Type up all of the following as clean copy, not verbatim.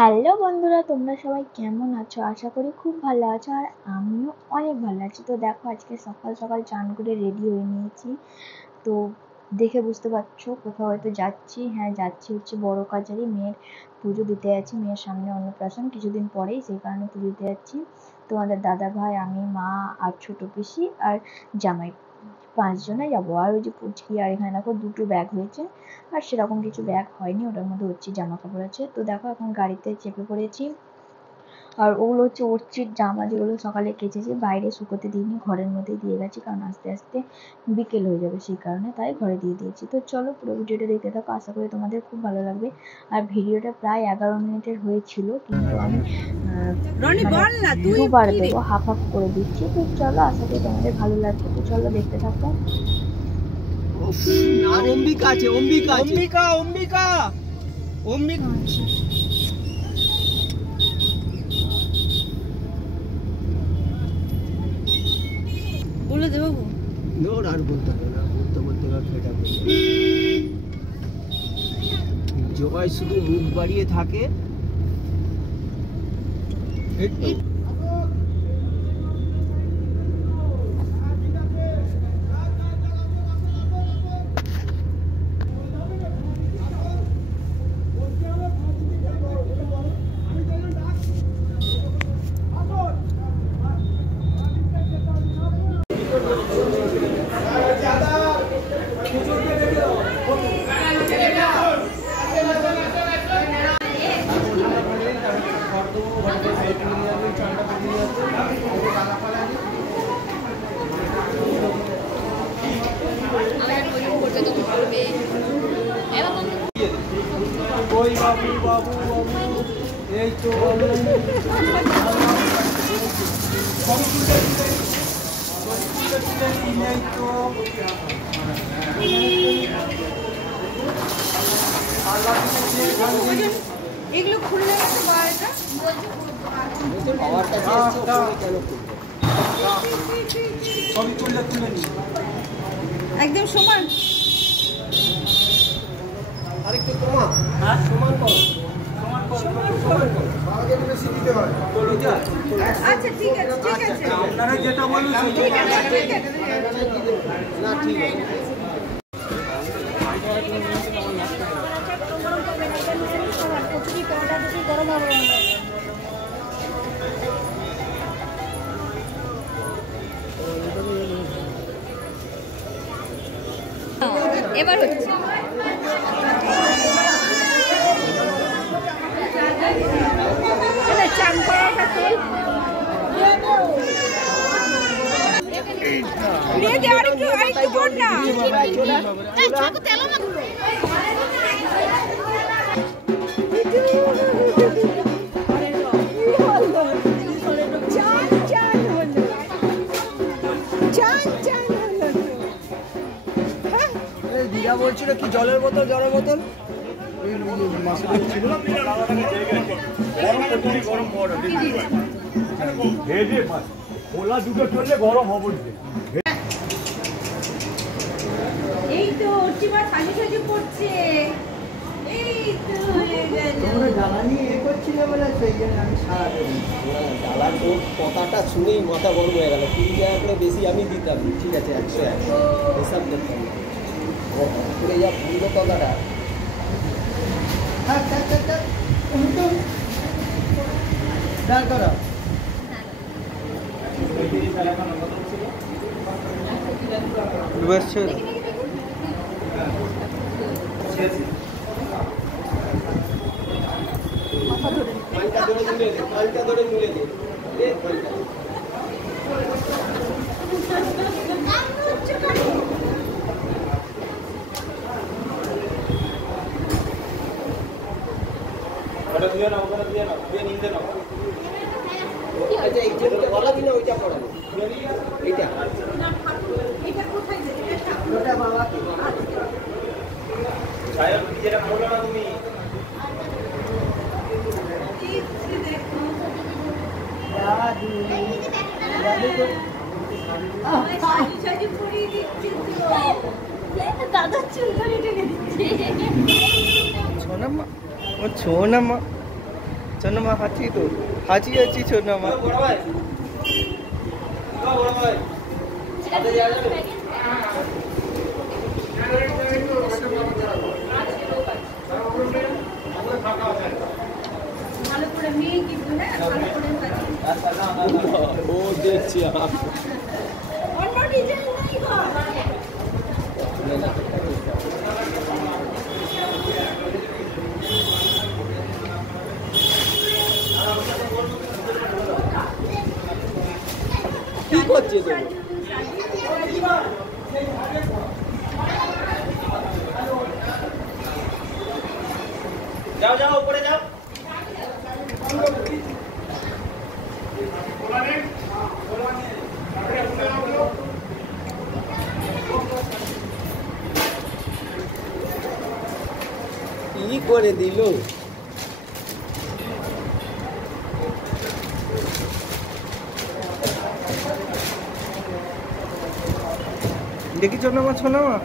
Hello বন্ধুরা, তোমরা সবাই কেমন আছো? আশা করি খুব ভালো আছো। আর আমিও অনেক ভালো আছি। তো দেখো, আজকে সকাল সকাল চান করে রেডি হয়ে নিয়েছি। তো দেখে বুঝতে পারছো কোথাও হয়তো যাচ্ছি। হ্যাঁ, যাচ্ছি হচ্ছে বড় কাচারি, মেয়ের পুজো দিতে যাচ্ছি। মেয়ের সামনে অন্নপ্রাশন কিছুদিন পরেই, সেই কারণে পুজো দিতে যাচ্ছি। তোমাদের দাদা ভাই, আমি, মা আর ছোটো পিসি আর জামাই, 5 জনে যাবো। আর ওই যে পুচকি, আর এখানে দেখো 2টো ব্যাগ হয়েছে। আর সেরকম কিছু ব্যাগ হয়নি, ওটার মধ্যে হচ্ছে জামা কাপড় আছে। তো দেখো এখন গাড়িতে চেপে পড়েছি। আর ওগুলো হচ্ছে ওরচির জামা, যেগুলো সকালে কেচেছি, বাইরে শুকোতে দিইনি, ঘরের মধ্যেই দিয়ে গেছি, কারণ আস্তে আস্তে বিকেল হয়ে যাবে, সেই কারণে তাই ঘরে দিয়ে দিয়েছি। তো চলো পুরো ভিডিওটা দেখতে থাকো, আশা করি তোমাদের খুব ভালো লাগবে। আর ভিডিওটা প্রায় 11 মিনিটের হয়েছিল, কিন্তু আমি দুবার দেবো, হাফ হাফ করে দিচ্ছি। তো চলো, আশা করি তোমাদের ভালো লাগবে। তো চলো দেখতে থাকো। আর অম্বিকা আছে, অম্বিকা অম্বিকা অম্বিকা অম্বিকা বলে দে বাবু। নোর আর বলতে হবে না, বলতে বলতে ফেটা পড়ে। জয় শুধু মুখ বাড়িয়ে থাকে। ওই বাবু বাবু বাবু এই তো এগুলো খুললে একদম সমান। আরেকটু কমা, হ্যাঁ সমান করো, সমান করো, আগে বেশি দিতে হয়। আচ্ছা ঠিক আছে, ঠিক আছে, আপনারা যেটা বলুন ঠিক আছে, ঠিক আছে, না ঠিক আছে। এবার হচ্ছে দিদা বলছিল কি জলের বোতল, জলের বোতল দুটো চললে গরম হবে। এই তো ওটিমা সাজি সাজি করছে। এই তো হয়ে গেল। তোমরা জ্বালানি করছিলে বলে সেই জন্য আমি সারা দিই। জ্বালার কথাটা শুনেই মাথা গরম হয়ে গেল। 3 টাকা করে বেশি আমি দিতাম, ঠিক আছে 100 হিসাব করতাম করে যা ভুললো কথাটা। হ্যাঁ দাঁড় করো। বসছো পাল্টা ধরে তুলে দে, পাল্টা ধরে তুলে দে, পাল্টা ওটা দিয়ে নাও, ওটা দিয়ে নাও, দিয়ে নিতে নাও। আচ্ছা এই যে গলা দিলে ওইটা পড়াবো, এইটা এটা কোথায় দেবে? ওটা বাবাকে ছায়া যেটা বলো না তুমি। দাদু দাদার চুল ধরে টেনে দিচ্ছে। ছোনামা, ও ছোনামা চন্দ্রমা হাঁচি তো হাঁচি হাঁচি চন্দ্রমা বড় ভাই বড় ভাই সাথে যাওয়া যাবে ভালো করে মেয়ে কিন্তু না ভালো করে ও দেখছি অন্য ডিজাইন নাই গো কি করছে তো যাও যাও উপরে যাও কি করে দিল দেখি চন্দ্রমা চন্দ্রমা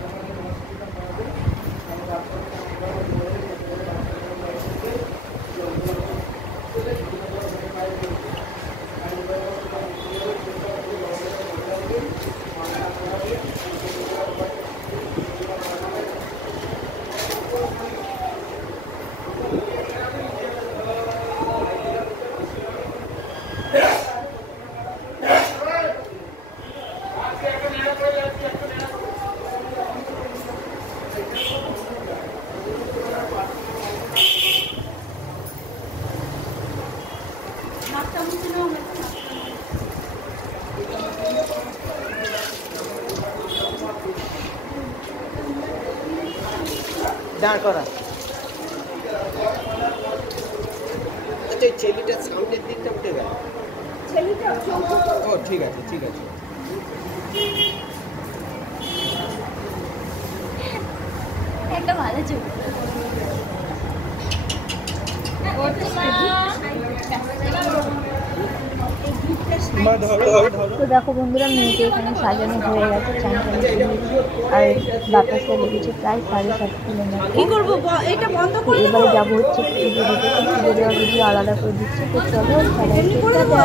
মাথা মুছে নাও দাঁড় করা আচ্ছা এই ছেলেটার সামনের দিকটা উঠে গেল ছেলেটা ও ঠিক আছে ঠিক আছে একটা ভালো ছবি। মা ধরো ধরো ধরো তো দেখো বন্ধুরা মেয়েকে এখানে সাজানো হয়ে গেছে, চান টান করে আর বাতাসটা লেগেছে প্রায় 7.5 কিলোমিটার। কি করব এটা বন্ধ করে দেব এবারে যাবো হচ্ছে পুজো দিতে, পুজো দেওয়ার ভিডিও আলাদা করে দিচ্ছি। তো চলো সবাইকে টাটা।